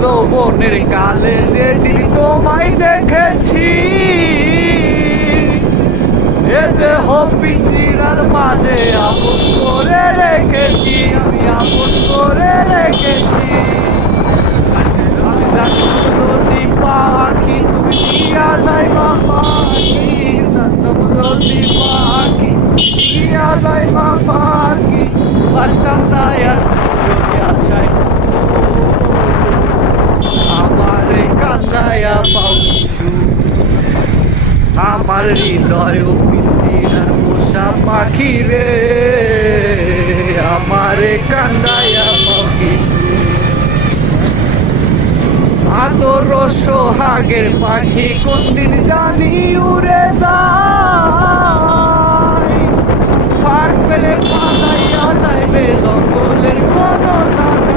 যৌবনের কালে যেদিন তোমায় দেখেছি, এ দেহ পিঞ্জিরার মাঝে আপন করে রেখেছি, আমি আপন করে রেখেছি। আমি জানি যদি পাখি তুমি দিয়া যাইবা পাখি, জানতাম যদি পাখি দিয়া যাইবা পাখি, পারতাম না আর তুমি আশায় আমারে কান্দায়া পাও কিছু। আমার হৃদয় পিঞ্জিরার পোষা পাখি রে, আমারে কান্দায়া পাও কিছু। আদর সোহাগের পাখি কোন দিন জানি উড়ে যায়, ফাঁক পেলে পালাইয়া যাইবে জঙ্গলের কোন